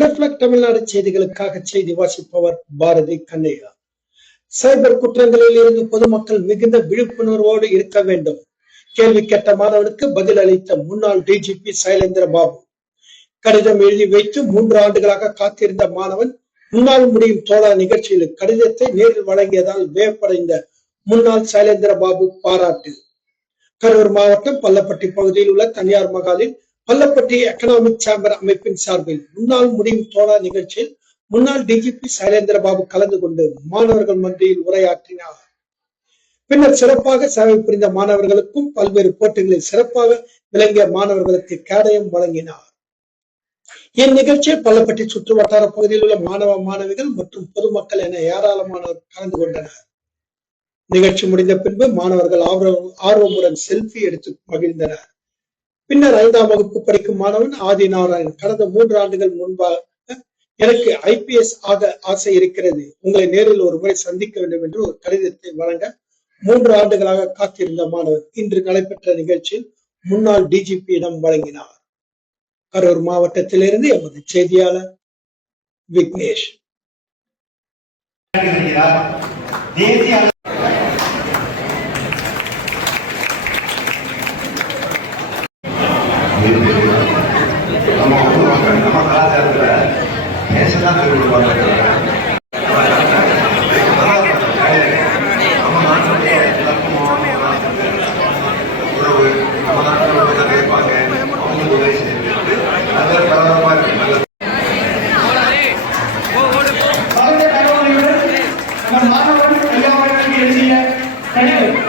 Reflect Tamil Nadu செய்திகளுக்காக செய்தி வாசிப்பவர் பாரதி கண்ணையா. சைபர் குற்றங்களில் இருந்து பொதுமக்கள் மிகுந்த விழிப்புணர்வோடு இருக்க வேண்டும். கேள்வி கேட்ட மாணவனுக்கு பதில் அளித்த முன்னாள் டிஜிபி சைலேந்திர பாபு. கடிதம் எழுதி வைத்து 3 ஆண்டுகளாக காத்திருந்த மாணவன் முன்னாள் முடியும் தோழா நிகழ்ச்சியில் கடிதத்தை நேரில் வழங்கியதால் வியப்படைந்த முன்னாள் சைலேந்திர பாபு பாராட்டு. கரூர் மாவட்டம் பள்ளப்பட்டி பகுதியில் உள்ள தனியார் மகாலில் பள்ளப்பட்டி எக்கனாமிக் சேம்பர் அமைப்பின் சார்பில் முன்னாள் முடியும் தோழா நிகழ்ச்சியில் முன்னாள் டிஜிபி சைலேந்திர பாபு கலந்து கொண்டு மாணவர்கள் மத்தியில் உரையாற்றினார். பின்னர் சிறப்பாக சேவை புரிந்த மாணவர்களுக்கும் பல்வேறு போட்டிகளில் சிறப்பாக விளங்கிய மாணவர்களுக்கு கேடயம் வழங்கினார். இந்நிகழ்ச்சியில் பள்ளப்பட்டி சுற்று வட்டார பகுதியில் உள்ள மாணவ மாணவிகள் மற்றும் பொதுமக்கள் என ஏராளமானோர் கலந்து கொண்டனர். நிகழ்ச்சி முடிந்த பின்பு மாணவர்கள் ஆர்வமுடன் செல்ஃபி எடுத்து மகிழ்ந்தனர். பின்னர் 5ஆம் வகுப்பு படிக்கும் மாணவன் ஆதி நாராயணன் கடந்த 3 ஆண்டுகள் முன்பாக எனக்கு IPS ஆக ஆசை இருக்கிறது, உங்களை நேரில் ஒரு முறை சந்திக்க வேண்டும் என்று ஒரு கடிதத்தை வழங்க 3 ஆண்டுகளாக காத்திருந்த மாணவர் இன்று நடைபெற்ற நிகழ்ச்சியில் முன்னாள் டிஜிபியிடம் வழங்கினார். கரூர் மாவட்டத்திலிருந்து எமது செய்தியாளர் விக்னேஷ். நம்ம கலாச்சாரத்துல பேசதான் சொல்லிவிடுவாங்க. நம்ம நாட்டுடைய உறவு நம்ம நாட்டில் உறவு இருப்பாங்க, அவங்களுக்கு உதவி செய்யுது. அதில் பரவாயில்ல இருக்கு. நல்ல மாணவர்கள் கல்யாணம் எழுதிய கடிதம்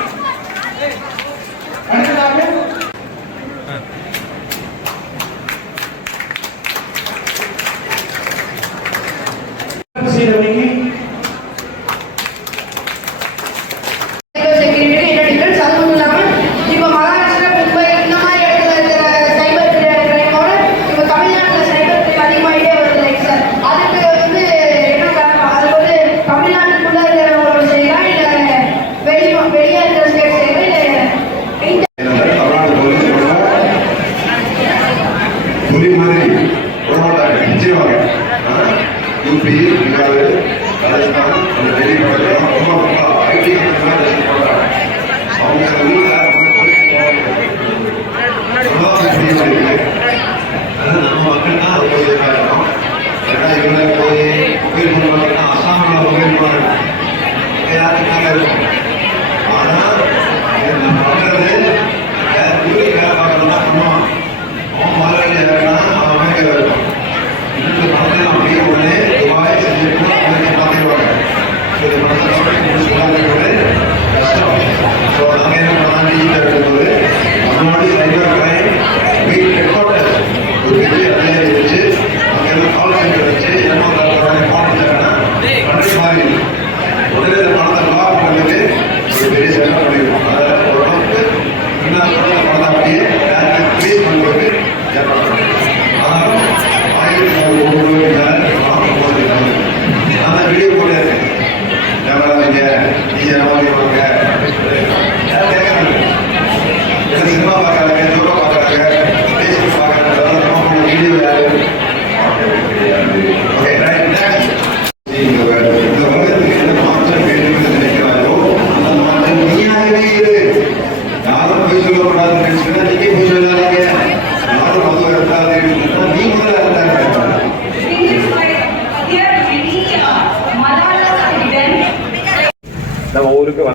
यूपी बिहार राजस्थान दिल्ली IT நம்ம ஊருக்கு